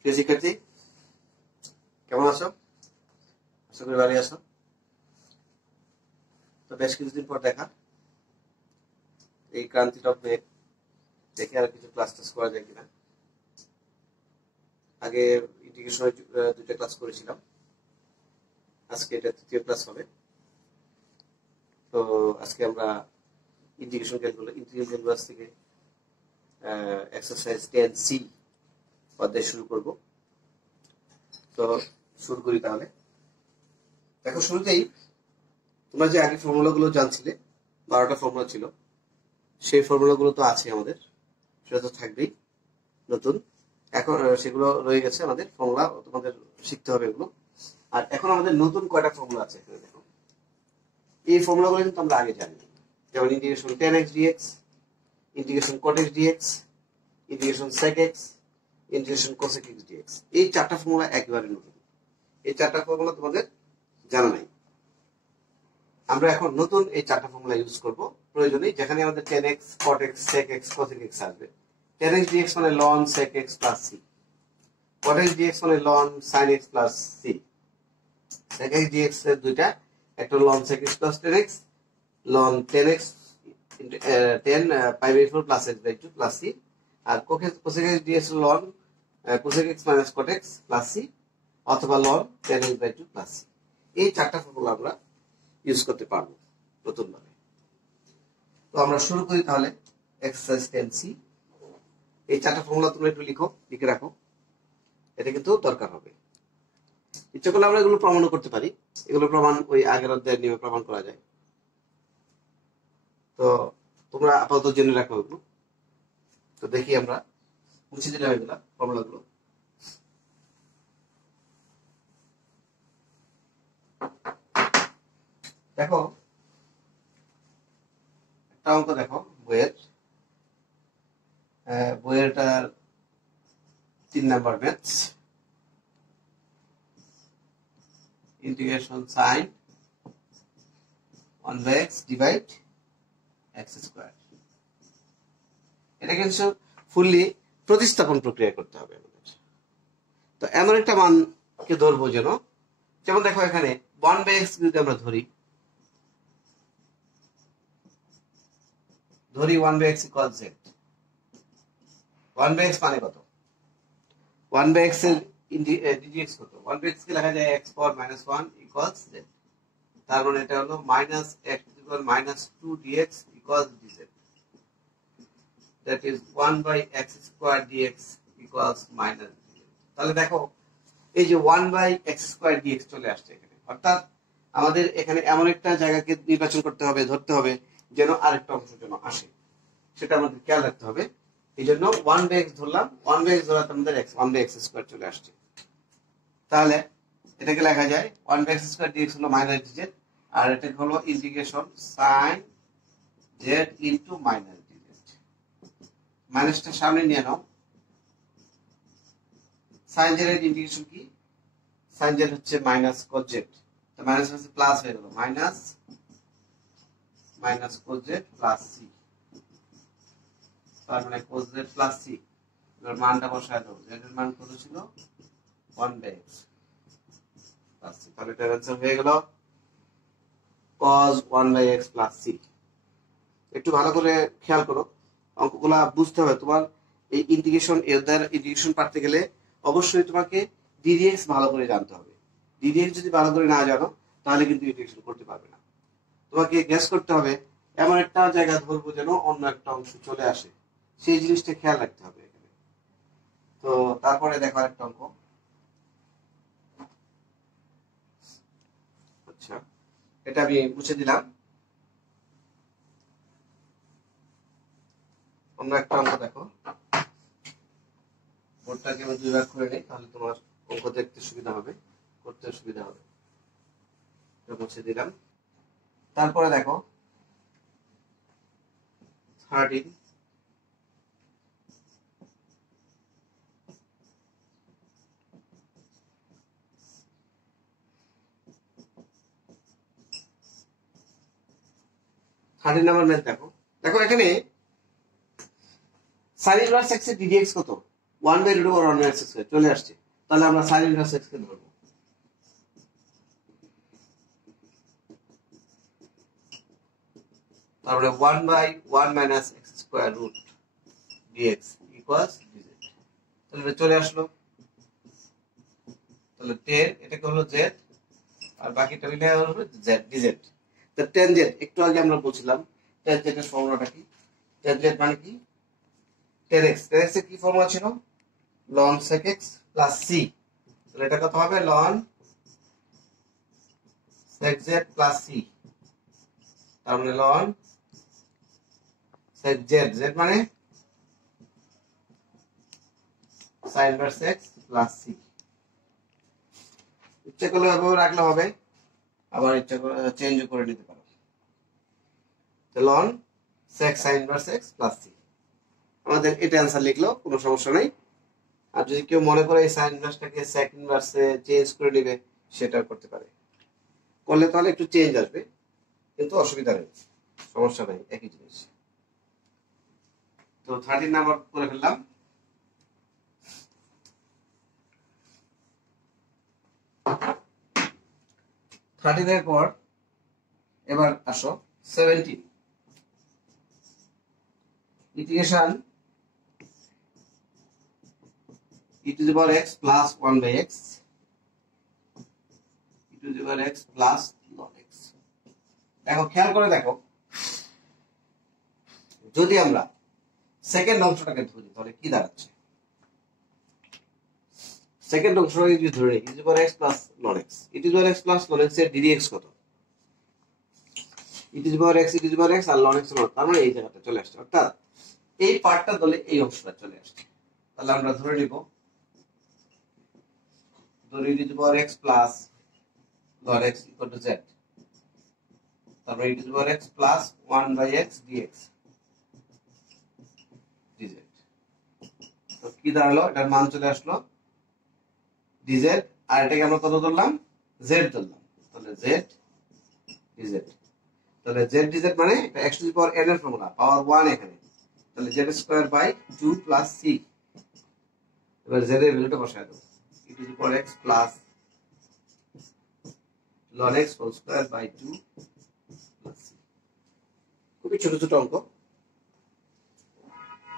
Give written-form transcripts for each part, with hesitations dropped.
প্রিয় শিক্ষার্থী, কেমন আছো? আশা করি ভালো আছো। তো বেশ কিছুদিন পর দেখা, এই ক্রান্তি টপে দেখে আর কিছু ক্লাস টাস করা যায় কিনা। আগে ইন্টিগ্রেশনের 2টা ক্লাস করেছিলাম, আজকে এটা 3য় ক্লাস হবে। তো আজকে আমরা ইন্টিগ্রেশন ক্যালকুলাস থেকে এক্সারসাইজ 10C অধ্যায় শুরু করব। তো শুরু করি তাহলে। দেখো, শুরুতেই তোমরা যে আগে ফর্মুলাগুলো জানছিলে, 12টা ফর্মুলা ছিল, সেই ফর্মুলাগুলো তো আছে আমাদের, সেটা তো থাকবেই। নতুন এখন সেগুলো রয়ে গেছে, আমাদের ফর্মুলা তোমাদের শিখতে হবে এগুলো। আর এখন আমাদের নতুন কয়টা ফর্মুলা আছে এখানে দেখো। এই ফর্মুলাগুলো কিন্তু আমরা আগে জানি, যেমন integration tan x dx, integration cot x dx, integration sec x, integration cosec x dx। এই 4টা ফর্মুলা একেবারে নতুন। এই 4টা ফর্মুলা তোমাদের জানা নাই। আমরা এখন নতুন এই 4টা ফর্মুলা ইউজ করব প্রয়োজনে, যেখানে আমাদের tan x, cot x, sec x, cosec x আসবে। tan x dx মানে ln sec x plus c, cot x dx মানে ln sin x plus c, sec x dx এর দুইটা, একটা ln sec x plus tan x, ln tan x tan pi by 4 plus x by 2 plus c, R cosec x dx ln cosec x minus cot x plus c অথবা ln tan x by 2 plus c। এই 4টা formula আমরা use করতে পারবো নতুন ভাবে। তো আমরা শুরু করি তাহলে এক্সারসাইজ 10C। এই 4টা ফর্মুলা তোমরা একটু লিখে রাখো, এটা কিন্তু দরকার হবে। ইচ্ছা করলে আমরা এগুলো প্রমাণও করতে পারি, এগুলো প্রমাণ ওই আগের অধ্যায়ের নিয়মে প্রমাণ করা যায়। তো তোমরা আপাতত জেনে রাখো এগুলো। তো দেখি আমরা মুছে দিলাম এগুলা ফর্মুলাগুলো। দেখো, একটা অঙ্ক দেখো বইয়েরটার 3 number maths, integration sign 1/x divide x square. এটা কিন্তু ফুললি প্রতিস্থাপন প্রক্রিয়া করতে হবে আমাদের। তো এমন একটা মানকে ধরবো যেমন দেখো এখানে 1/x যদি আমরা ধরি 1/x equals z। 1/x মানে কত? 1/x এর dx কত? 1/x কে লেখা যায় x power -1 equals z। তার মানে এটা হলো -x -2 dx equals dz। That is 1/x square dx equals -dz। তাহলে দেখো, এই যে 1/x square dx চলে আসছে এখানে, অর্থাৎ আমাদের এখানে এমন একটা জায়গাকে নির্বাচন করতে হবে, ধরতে হবে যেন আরেকটা অংশ যেন আসে, সেটা আমাদের খেয়াল রাখতে হবে। এই জন্য 1/x ধরলাম, 1/x ধরাতে আমাদের 1/x স্কয়ার চলে আসছে। তাহলে এটাকে লেখা যায় 1/x স্কয়ার dx হলো -dz, আর এটা হলো integration sin z into -dz। মাইনাসটা সামনে নিয়ে নাও। sin z এর ইন্টিগ্রেশন কি? sin z হচ্ছে মাইনাস cos z, তো মাইনাস হচ্ছে প্লাস হয়ে গেল, minus cos z plus c। তার মানে cos z প্লাস c এর মানটা বসায় দাও। z এর মান কত ছিল? 1/x plus c। তাহলে এটার आंसर হয়ে গেল cos 1/x প্লাস c। একটু ভালো করে খেয়াল করো, অঙ্কগুলা বুঝতে হবে তোমার। এই ইন্টিগ্রেশন পারতে গেলে অবশ্যই তোমাকে ddx ভালো করে জানতে হবে। ddx যদি ভালো করে না জানো তাহলে কিন্তু ইন্টিগ্রেশন করতে পারবে না। তোমাকে গেস করতে হবে, এমন একটা জায়গা ধরবো যেন অন্য একটা অংশ চলে আসে, সেই জিনিসটা খেয়াল রাখতে হবে এখানে। তো তারপরে দেখো একটা অঙ্ক। আচ্ছা, এটা আমি মুছে দিলাম। অন্য একটা অঙ্ক দেখো, বোর্ডটাকে আমি 2 ভাগ করে নিই, তাহলে তোমার অঙ্ক দেখতে সুবিধা হবে, করতে সুবিধা হবে। মুছে দিলাম। তারপরে দেখো 13, নাম্বার ম্যাথ দেখো। দেখো এখানে sin ইনভার্স x এর ddx কত? 1/√1 চলে আসছে, তাহলে আমরা sin ইনভার্স x কে ধরবো। তারপরে 1/1 - x² dx ইকুয়ালস dz, তাহলে চলে আসলো। তাহলে 10 এটাকে হলো z আর বাকিটা মিলে হলো z dz। তো tan z একটু আগে আমরা বলছিলাম tan z এর ফর্মুলাটা কি? tan z মানে কি? tan x এর কি ফর্মুলা ছিল? ln sec x plus c। তাহলে এটা কত হবে? ln sec z plus c, তার মানে ln sec z, z মানে sin inverse x plus c। ইচ্ছা করলে এভাবে রাখলে হবে, আবার ইচ্ছা করে চেঞ্জ করে নিতে পারো। তো ln sec sin inverse x plus c, আমাদের এটা অ্যান্সার লিখলেও কোনো সমস্যা নাই। আর যদি কেউ মনে করে এই sin ইনভার্সটাকে sec ইনভার্সে চেঞ্জ করে নেবে, সেটা করতে পারে। করলে তাহলে একটু চেঞ্জ আসবে, কিন্তু অসুবিধা নেই, সমস্যা নেই, একই জিনিস। তো 13 নাম্বার করে ফেললাম। 13 এর পর এবার আসো 17, integration e to the power x plus 1/x e to the power x plus ln x। দেখো, খেয়াল করে দেখো, যদি আমরা সেকেন্ড অংশটাকে ধরি তাহলে কি দাঁড়াচ্ছে? সেকেন্ড অংশটাকে যদি ধরে e to the power x plus ln x, e to the power x plus ln x এর ddx কত? e to the power x, e to the power x R ln x হলো, তার মানে এই জায়গাটা চলে আসছে, অর্থাৎ এই পার্টটা ধরলে এই অংশটা চলে আসছে। তাহলে আমরা ধরে নিব e to the power x plus ln x equal to z, তারপর e to the power x plus 1/x dx dz। তো কি দাঁড়ালো? এটার মান চলে আসলো dz, আর এটাকে আমরা কত ধরলাম? z ধরলাম, তাহলে z dz। তাহলে z dz মানে এটা x to the power n এর ফর্মুলা, পাওয়ার 1 এখানে, তাহলে z² / 2 + c। এবার z এর ভ্যালুটা বসায় দাও, e to the power x plus ln x whole square by 2 plus c। খুবই ছোট ছোট অঙ্ক,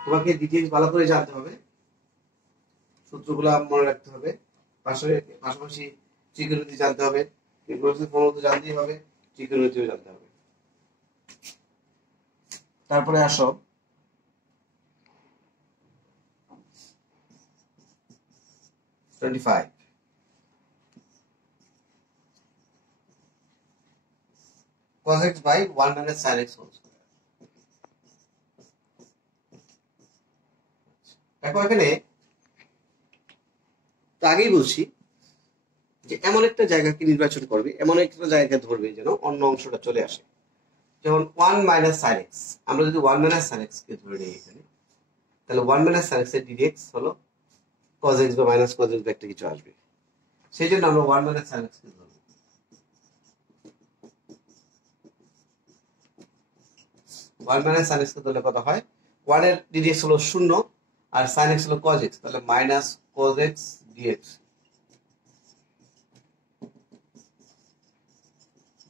তোমাকে ডিটেইলস ভালো করে জানতে হবে, সূত্রগুলো মনে রাখতে হবে, পাশাপাশি ত্রিকোণমিতি জানতে হবে, ত্রিকোণমিতি তো জানতেই হবে, ত্রিকোণমিতিও জানতে হবে। তারপরে আসো twenty 25, cos x by 1 minus sin x whole square। দেখো এখানে তো আগেই বলছি যে এমন একটা জায়গাকে নির্বাচন করবে, এমন একটা জায়গা ধরবে যেন অন্য অংশটা চলে আসে। যেমন 1 minus sin x, আমরা যদি 1 minus sin x কে ধরে নিই এখানে, তাহলে 1 minus sin x এর dx হলো cos x বা minus cos x একটা কিছু আসবে, সেই জন্য আমরা 1 minus sin x কে ধরবো। 1 minus sin x কে ধরলে কত হয়? 1 এর dx হলো 0 আর sin x হলো cos x, তাহলে minus cos x dx।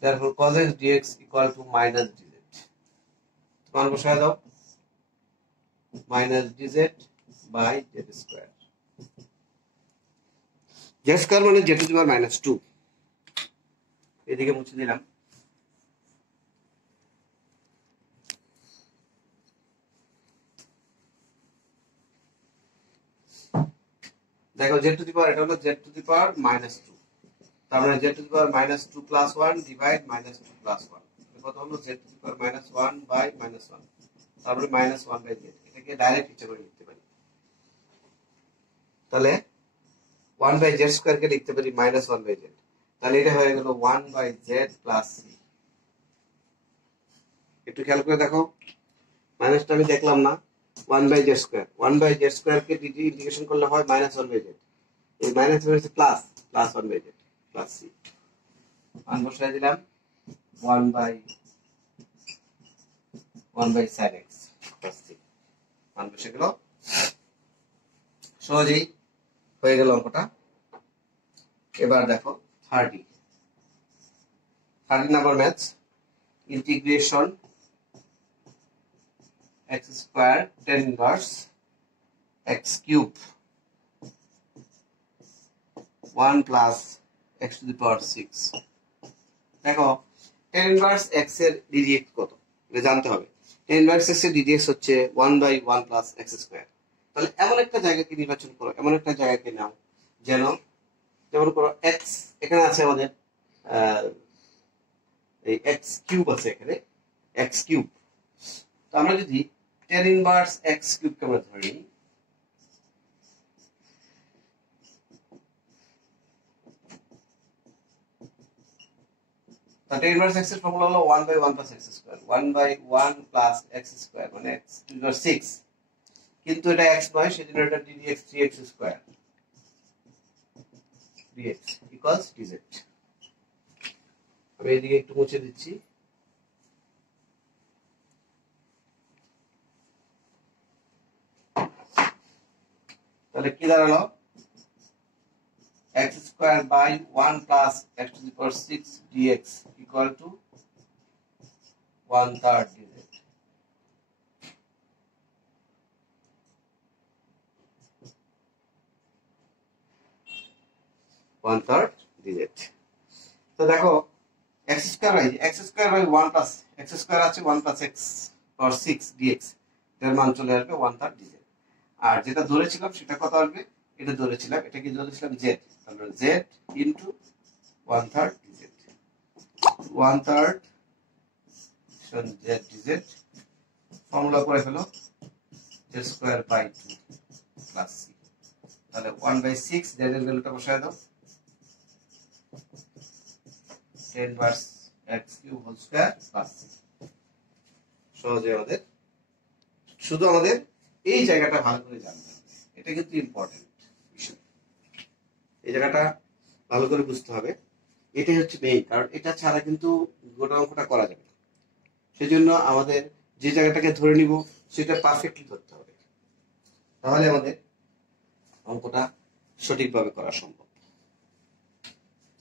Therefore cos x dx equal to minus dz। মান বসায় দাও, minus dz by z²। z² মানে z to the power -2, এদিকে মুছে দিলাম। দেখো z to the power, এটা হলো z to the power -2, তার মানে z to the power -2 plus 1 divide -2 plus 1, কত হলো? z to the power -1 by -1, তারপরে -1 by z। এটাকে ডাইরেক্ট হিসেবে লিখতে পারি, তাহলে 1 by z² কে লিখতে পারি -1 by z, তাহলে এটা হয়ে গেল 1 by z plus c। একটু খেয়াল করে দেখো, মাইনাসটা আমি দেখলাম না, 1 by z², 1 by z² K integration করলে হয় -1 by z, এই মাইনাস হচ্ছে plus 1 by z plus c। মান বসায় দিলাম 1 by sin x plus c, মান বসে গেল। সহজেই হয়ে গেল অঙ্কটা। এবার দেখো 30 number math, integration x square tan inverse x cube 1 plus x to the power 6। দেখো tan ইনভার্স x এর ddx কত এটা জানতে হবে। tan ইনভার্স x এর ddx হচ্ছে 1/1 প্লাস x স্কয়ার। তাহলে এমন একটা জায়গাকে নির্বাচন করো, এমন একটা জায়গাকে নাও যেন, যেমন করো x এখানে আছে আমাদের এই x কিউব আছে, এখানে x কিউব। তো আমরা যদি tan ইনভার্স x কিউব কে আমরা ধরি, tan ইনভার্স x এর ফর্মুলা হলো 1/1 plus x square, 1/1 plus x square মানে x টু দি পাওয়ার 6। কিন্তু এটা x নয়, সেজন্য এটা ddx 3x square dx equals dz। আমি এদিকে একটু মুছে দিচ্ছি। তাহলে কি দাঁড়ালো, x square by 1 plus x to the power 6 dx equal to 1/3 dz। তো দেখো x square by 1 plus x square আছে 1 প্লাস x পাওয়ার 6 dx, এর মান চলে আসবে 1/3 dz। আর যেটা ধরেছিলাম সেটা কত আসবে, এটা ধরেছিলাম, এটা কি ধরেছিলাম z, তাহলে z into 1/3 dz, 1/3 z dz। Formula করে ফেলো, z square by 2 plus c। তাহলে 1/6 z এর ভ্যালুটা বসায় দাও, tan inverse x cube whole square plus c। সহজে আমাদের, শুধু আমাদের এই জায়গাটা ভালো করে জানতে হবে, এটা কিন্তু ইম্পর্টেন্ট বিষয়। এই জায়গাটা ভালো করে বুঝতে হবে, এটাই হচ্ছে মেইন, কারণ এটা ছাড়া কিন্তু গোটা অঙ্কটা করা যাবে না। সেজন্য আমাদের যে জায়গাটাকে ধরে নিব সেটা পারফেক্টলি ধরতে হবে, তাহলে আমাদের অঙ্কটা সঠিকভাবে করা সম্ভব।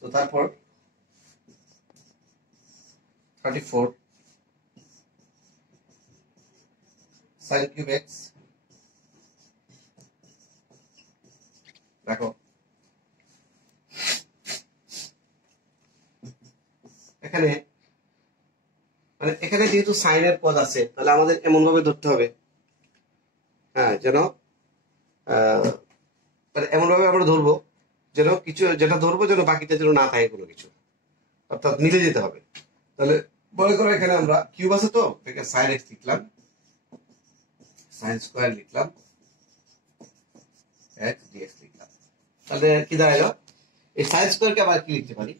তো তারপর 34 sin cube x, দেখো এখানে মানে এখানে যেহেতু সাইনের পদ আছে, তাহলে আমাদের এমন ভাবে ধরতে হবে, হ্যাঁ, যেন এমন ভাবে আমরা ধরবো যেন কিছু, যেটা ধরবো যেন বাকিটা যেন না থাকে কোনো কিছু, অর্থাৎ মিলে যেতে হবে। তাহলে মনে করো এখানে আমরা কিউব আছে, তো এখানে সাইন এক্স লিখলাম, সাইন স্কয়ার লিখলাম, এক্স ডিএক্স লিখলাম। তাহলে কি দাঁড়ালো, এই সাইন স্কয়ারকে আবার কি লিখতে পারি,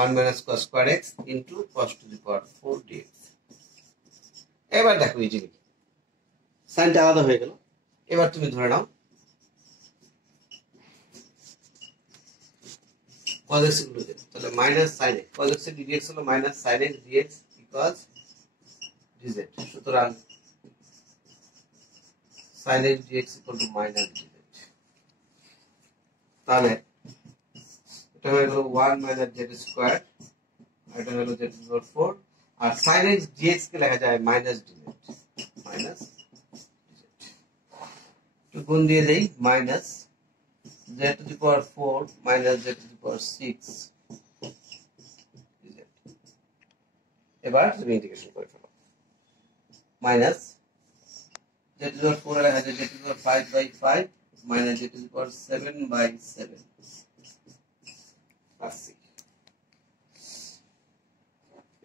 1 minus cos square x into cos to the power 4 dx। এবার দেখো ইজিলি সাইনটা আলাদা হয়ে গেল। এবার তুমি ধরে নাও cos x গুলো দেব, তাহলে minus sin x, cos x এর dx হলো minus sin x dx equals dz। সুতরাং sin x dx equal two minus dz। তাহলে এটা হয়ে গেল 1 মাইনাস z স্কয়ার, আর এটা হলো z টু দি পাওয়ার 4, আর sin x dx কে লেখা যায় মাইনাস dz, মাইনাস dz। তো গুণ দিয়ে দেই, minus z to the power 4 minus z to the power 6 dz। এবার তুমি ইন্টিগ্রেশন করে ফেলো, minus z to the power 4 লেখা যায় z to the power 5/5 minus z to the power 7/7 plus c।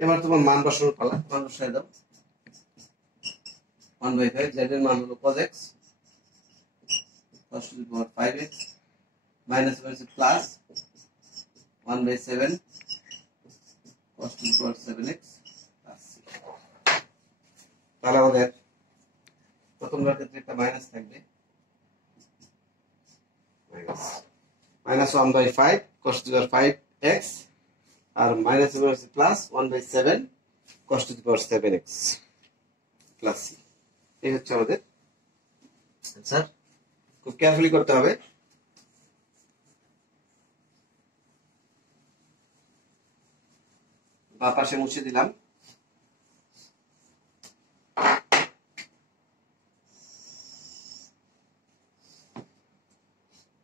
এবার তোমার মান বসানোর পালা, মান বসায় দাও, 1/5, z এর মান হলো cos x, cos to the power 5x minus হচ্ছে plus 1/7 cos to the power 7x plus c। তাহলে আমাদের প্রথমটার ক্ষেত্রে একটা মাইনাস থাকবে, minus 1/5 cos to the power 5x, আর মাইনাস হচ্ছে plus 1/7 cos to the power 7x plus c। এই হচ্ছে আমাদের আনসার। খুব কেয়ারফুলি করতে হবে। বা পাশে মুছে দিলাম।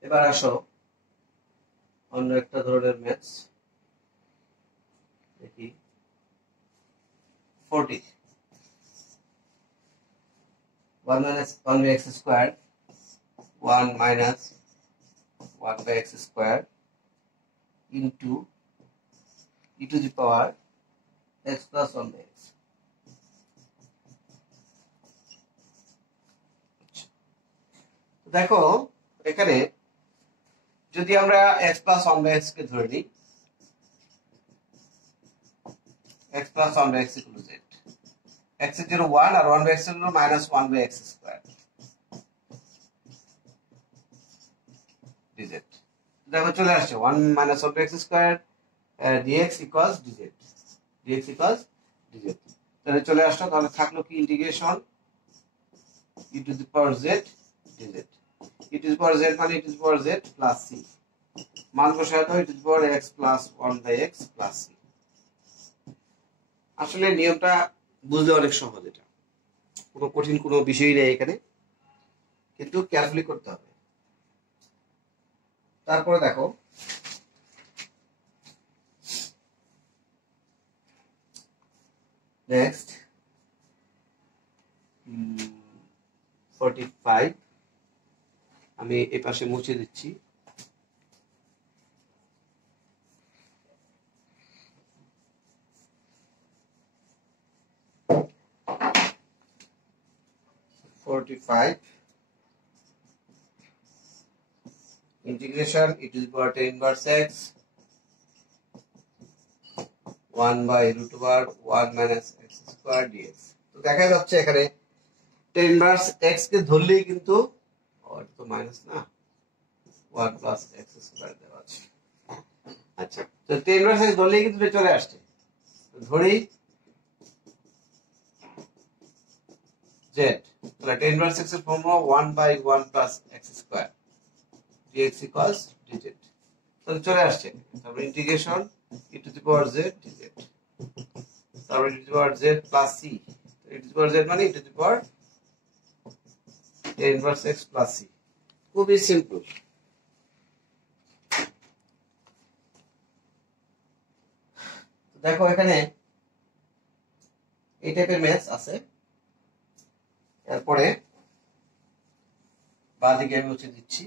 এবার আসো অন্য একটা ধরনের ম্যাথস দেখি। 40 1 minus 1 by x square 1 minus 1 by x square into e to the power x plus 1 by x। দেখো এখানে যদি আমরা x plus 1 by x কে ধরে নিই, x plus 1 by x equal to z, x is 0 1 R 1 by x হলো minus 1 by x square dz। দেখো চলে আসছে 1 minus 1 by x square dx equals dz, dx equals dz। তাহলে চলে আসলো। তাহলে থাকলো কি integration e to the power z dz, e to the power z মানে e to the power z plus c, মান বসায় দাও e to the power x plus 1 by x plus c। আসলে নিয়মটা বুঝতে অনেক সহজ, এটা কোনো কঠিন কোনো বিষয় নেই এখানে, কিন্তু কেয়ারফুলি করতে হবে। তারপরে দেখো নেক্সট 45 আমি এই পাশে মুছে দিচ্ছি। integration e to the power 10 inverse x 1 by root over 1 minus x square dx। তো দেখা যাচ্ছে এখানে 10 inverse x কে ধরলেই কিন্তু এটা তো মাইনাস না, 1 plus x square দেওয়া আছে। আচ্ছা, তো 10 inverse x ধরলেই কিন্তু এটা চলে আসছে। ধরি z, তাহলে 10 inverse x এর formula 1 by 1 plus x square dx equals dz। তাহলে চলে আসছে। তারপর integration e to the power z dz, তারপর e to the power z plus c, e to the power z মানে e to the power 10 inverse x plus c। খুবই simple. দেখো এখানে এই টাইপের ম্যাথস আছে। এরপরে বাঁদিকে আমি মুছে দিচ্ছি।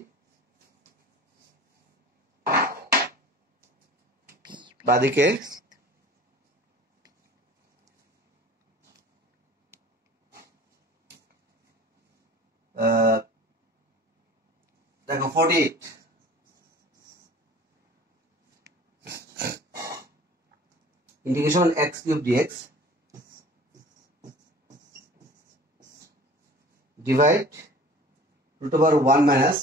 বাঁদিকে দেখো 48 integration x cube dx divide root over 1 minus,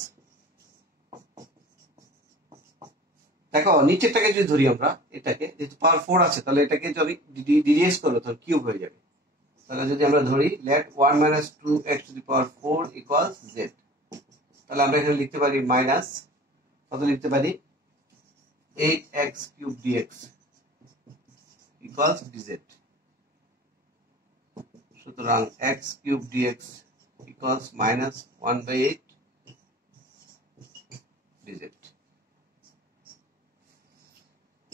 দেখো নিচেরটাকে যদি ধরি আমরা, এটাকে যেহেতু পাওয়ার 4 আছে তাহলে এটাকে যদি ডিডিএস করবো তাহলে কিউব হয়ে যাবে। তাহলে যদি আমরা ধরি late 1 minus 2x to the power 4 equals z, তাহলে আমরা এখানে লিখতে পারি মাইনাস কত লিখতে পারি 8x cube dx equals dz। সুতরাং x cube dx equals minus 1 by 8 dz।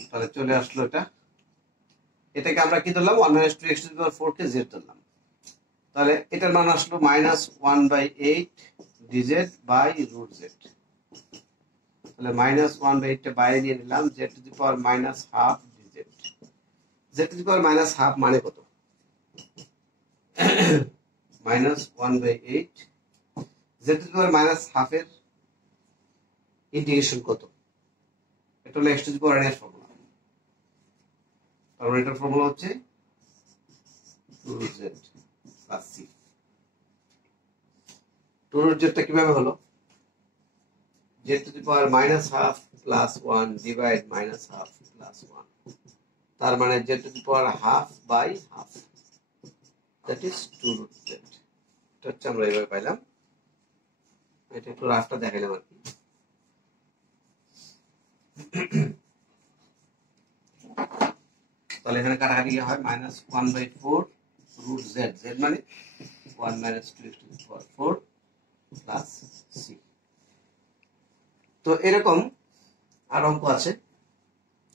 তাহলে চলে আসলো এটা। এটাকে আমরা কি ধরলাম 1 minus 2x to the power 4 K z ধরলাম। তাহলে এটার মান আসলো minus 1 by 8 dz by root z। তাহলে minus 1 by 8 টা বাইরে নিয়ে নিলাম, z to the power minus half dz। z to the power minus half মানে কত? minus 1 by 8 z to the power minus half এর ইন্টিগ্রেশন কত? এটা হলো x to the power n এর ফর্মুলা। তাহলে এটার ফর্মুলা হচ্ছে 2z plus c। 2z টা কিভাবে হলো? z to the power minus half plus 1 divide minus half plus 1, তার মানে z to the power half by half, that is 2 root z। এটা হচ্ছে আমরা এভাবে পাইলাম, এটা একটু রাফটা দেখাইলাম আর কি। তাহলে এখানে কাটাকাটি হয় -1/4 রুট জেড, জেড মানে 1 - 2 প্লাস সি। তো এরকম আর অঙ্ক আছে,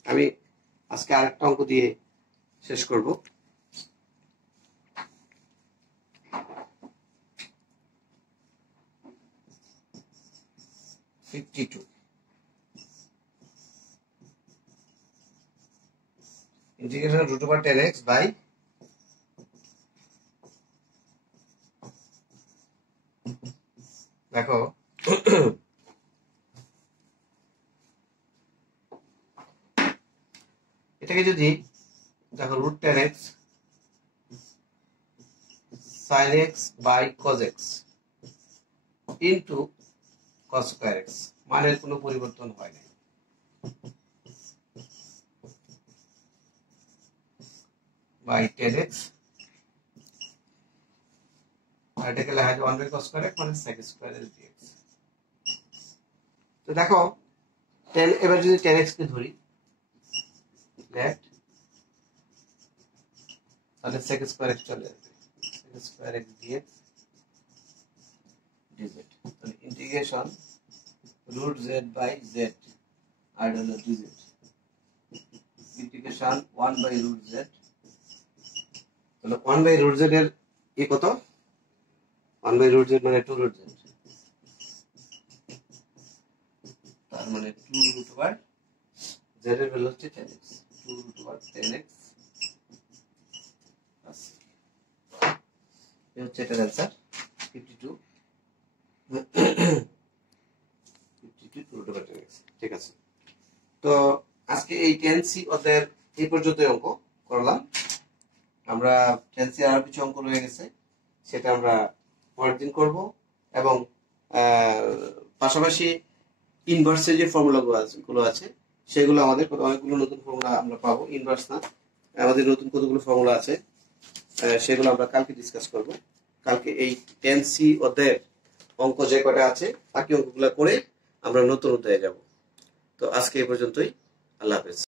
আমি আজকে আরেকটা অঙ্ক দিয়ে শেষ করব। ইন্টিগ্রেশন √10x বাই দেখো এটাকে যদি দেখো √10x sin x by cos x into cos square x, মানের কোনো পরিবর্তন হয় না, বাই 10x, আর এটাকে লেখা যায় 1 বাই cos স্কয়ার x মানে sec স্কয়ার s dx। তো দেখো 10, এবার যদি 10x কে ধরি লেট, তাহলে sec স্কয়ার x চলে আসবে, sec square x dx dz। তাহলে ইন্টিগ্রেশন √z বাই z আর হলো dz, ইন্টিগ্রেশন 1 বাই √z, তাহলে 1 বাই √z এর কি কত, 1 বাই √z মানে 2√z, তার মানে 2√z এর ভ্যালু হচ্ছে 10x, 2√10x এই হচ্ছে এটার অ্যান্সার 52 2√10x। ঠিক আছে, তো আজকে এই 10C অধ্যায়ের এই পর্যন্ত অঙ্ক করলাম। আমরা 10C আরো কিছু অঙ্ক রয়ে গেছে, সেটা আমরা পরের দিন করব, এবং পাশাপাশি ইনভার্সের যে ফর্মুলাগুলো আছে সেগুলো আমাদের অনেকগুলো নতুন ফর্মুলা আমরা পাবো, ইনভার্স না, আমাদের নতুন কতগুলো ফর্মুলা আছে সেগুলো আমরা কালকে ডিসকাস করব। কালকে এই 10C অধ্যায়ের অঙ্ক যে কটা আছে বাকি অঙ্কগুলো করে আমরা নতুন অধ্যায়ে যাব। তো আজকে এই পর্যন্তই, আল্লাহ হাফেজ।